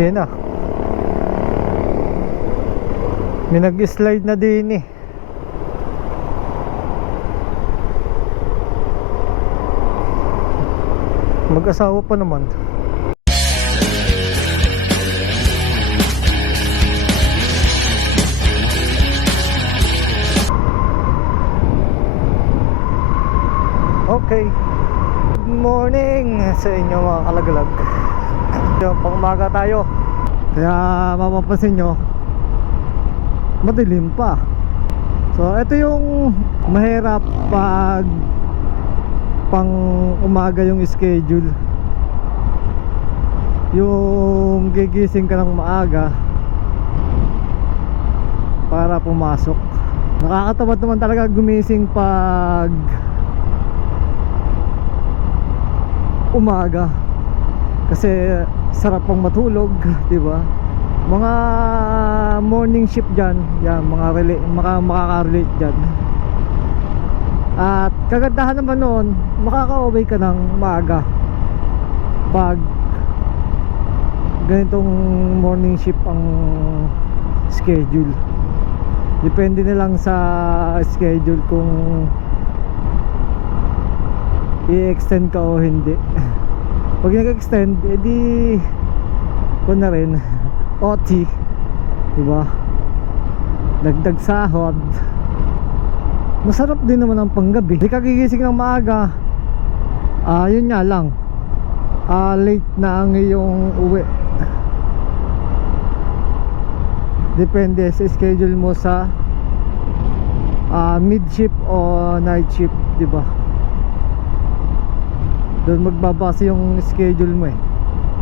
Yan na. May nag-slide na din eh. Mag-asawa pa naman. Okay. Good morning sa inyo mga kalagalag. Pang umaga tayo. Kaya mapapansin nyo, madilim pa. So ito yung mahirap pag pang umaga yung schedule. Yung gigising ka ng maaga para pumasok. Nakakatamad naman talaga gumising pag umaga kasi sarap pang matulog, di ba? Mga morning shift dyan, yan, makaka-relate dyan. At kagandahan naman noon, makaka-uwi ka ng maaga pag ganitong morning shift ang schedule. Depende na lang sa schedule kung i-extend ka o hindi. Pag nag-extend, edi kung na rin OT, diba? Dagdag sahod. Masarap din naman ang panggabi. Di ka gigising ng maaga, yun nga lang, late na ang iyong uwi. Depende sa schedule mo sa mid shift o night shift, diba? Doon magbabase yung schedule mo eh,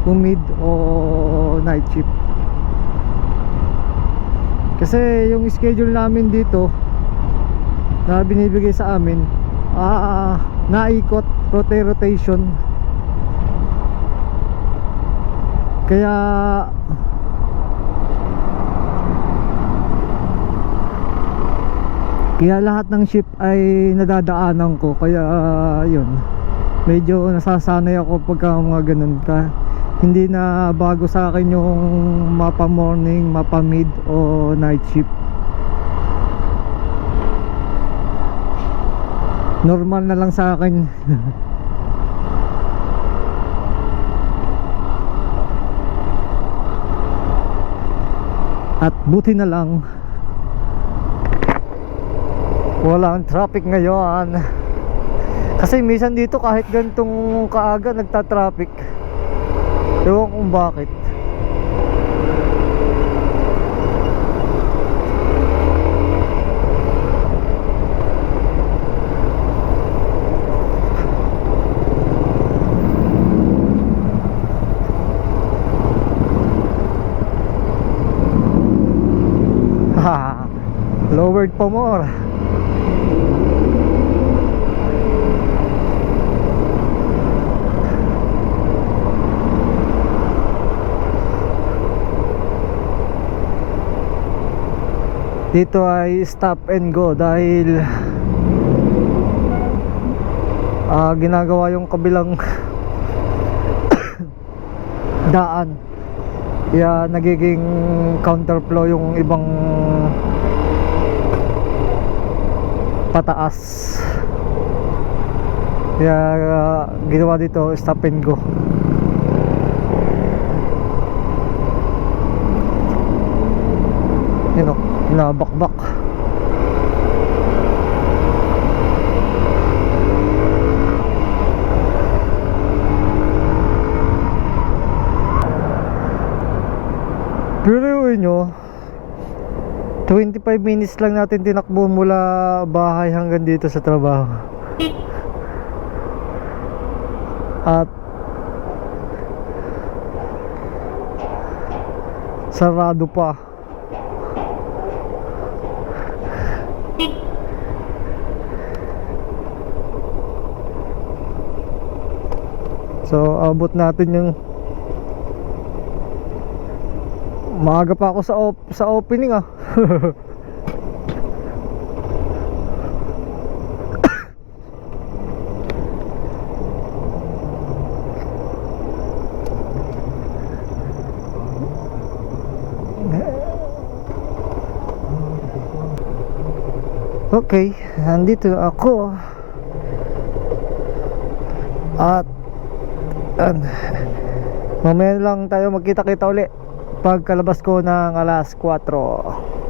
kung mid o night shift. Kasi yung schedule namin dito na binibigay sa amin, naikot, rotation. Kaya lahat ng shift ay nadadaanan ko. Kaya yun, medyo nasasanay ako pagka mga ganun ka. Hindi na bago sa akin yung mapa morning, mapa mid o night shift. Normal na lang sa akin. At buti na lang walang traffic ngayon. Kasi minsan dito kahit ganitong kaaga nagta-traffic. Ewan kung bakit. Lowered pa more. Dito ay stop and go dahil ginagawa yung kabilang daan. Kaya nagiging counterflow yung ibang pataas. Kaya ginawa dito stop and go. Yun o, nabakbak. Pero nyo, 25 minutes lang natin tinakbo mula bahay hanggang dito sa trabaho. At sarado pa. So abot natin yung maaga pa ako sa opening Okay, nandito ako. At mamaya lang tayo magkita-kita uli pagkalabas ko ng alas 4.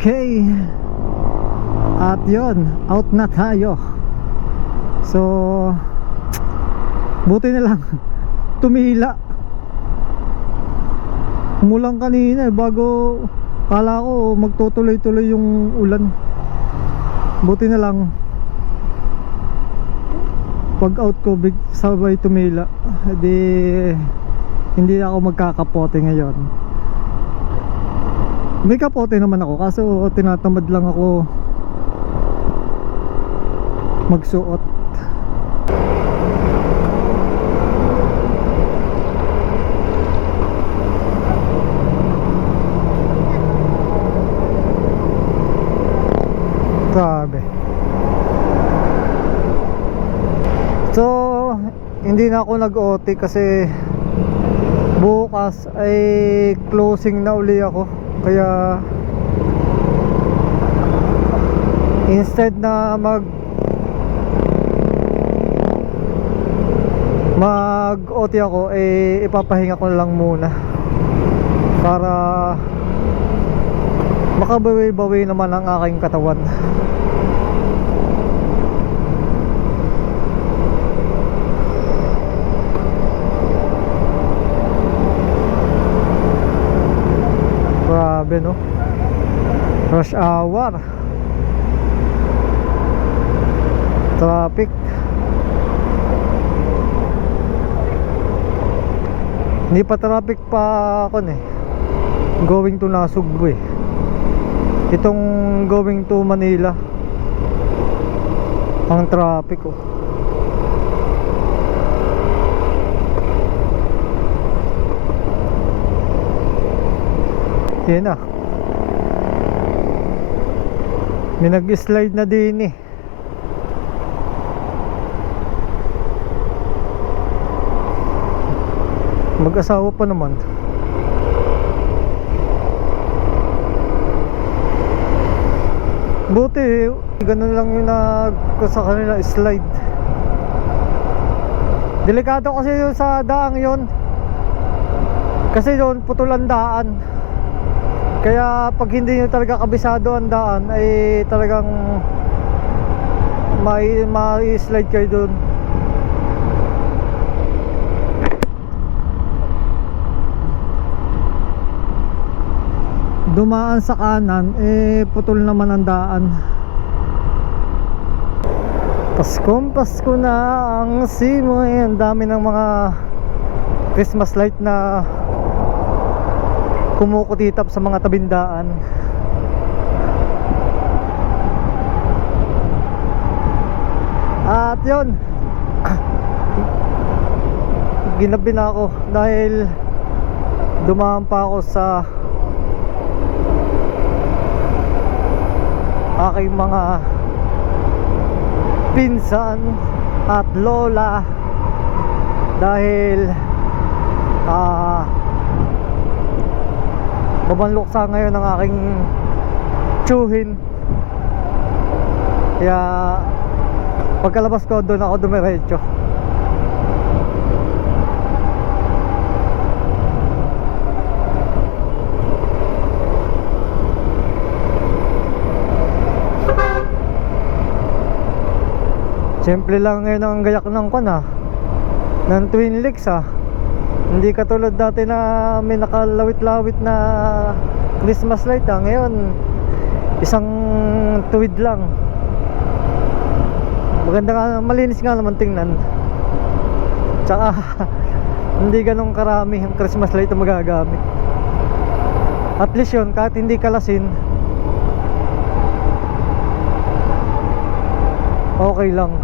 Okay. At yon, out na tayo. So buti na lang tumila. Umulan kanina bago, kala ko magtutuloy-tuloy yung ulan. Buti na lang pag out ko sabay tumila. Di hindi ako magkakapote ngayon. May kapote naman ako kaso tinatamad lang ako magsuot. Grabe. So hindi na ako nag-OT kasi bukas ay closing na uli ako. Kaya instead na mag-OT ako, eh ipapahinga ko lang muna para makabawi-bawi naman ang aking katawan. Grabe no, rush hour, traffic. Hindi pa traffic pa ako going to Nasugbu itong going to Manila ang traffic yan na. May nag-slide na din mag-asawa pa naman. Buti ganun lang yung sa kanila slide. Delikado kasi yun sa daang yun, kasi doon putulan daan. Kaya pag hindi nyo talaga kabisado ang daan ay talagang may slide kayo doon. Dumaan sa kanan eh putol naman ang daan. Pasko na ang simoy. Ang dami ng mga Christmas light na kumukutitap sa mga tabindaan. At yun, ginabi na ako dahil dumaan pa ako sa aking mga pinsan at lola dahil babanluksa ngayon ang aking tsuhin. Kaya pagkalabas ko doon ako dumiretso. Simple lang ngayon ang gayak ng ng Twin Lakes Hindi katulad dati na may nakalawit-lawit na Christmas light Ngayon isang tuwid lang. Maganda nga, malinis nga naman tingnan. Tsaka hindi ganun karami ang Christmas light na magagamit. At least yun, kahit hindi kalasin, okay lang.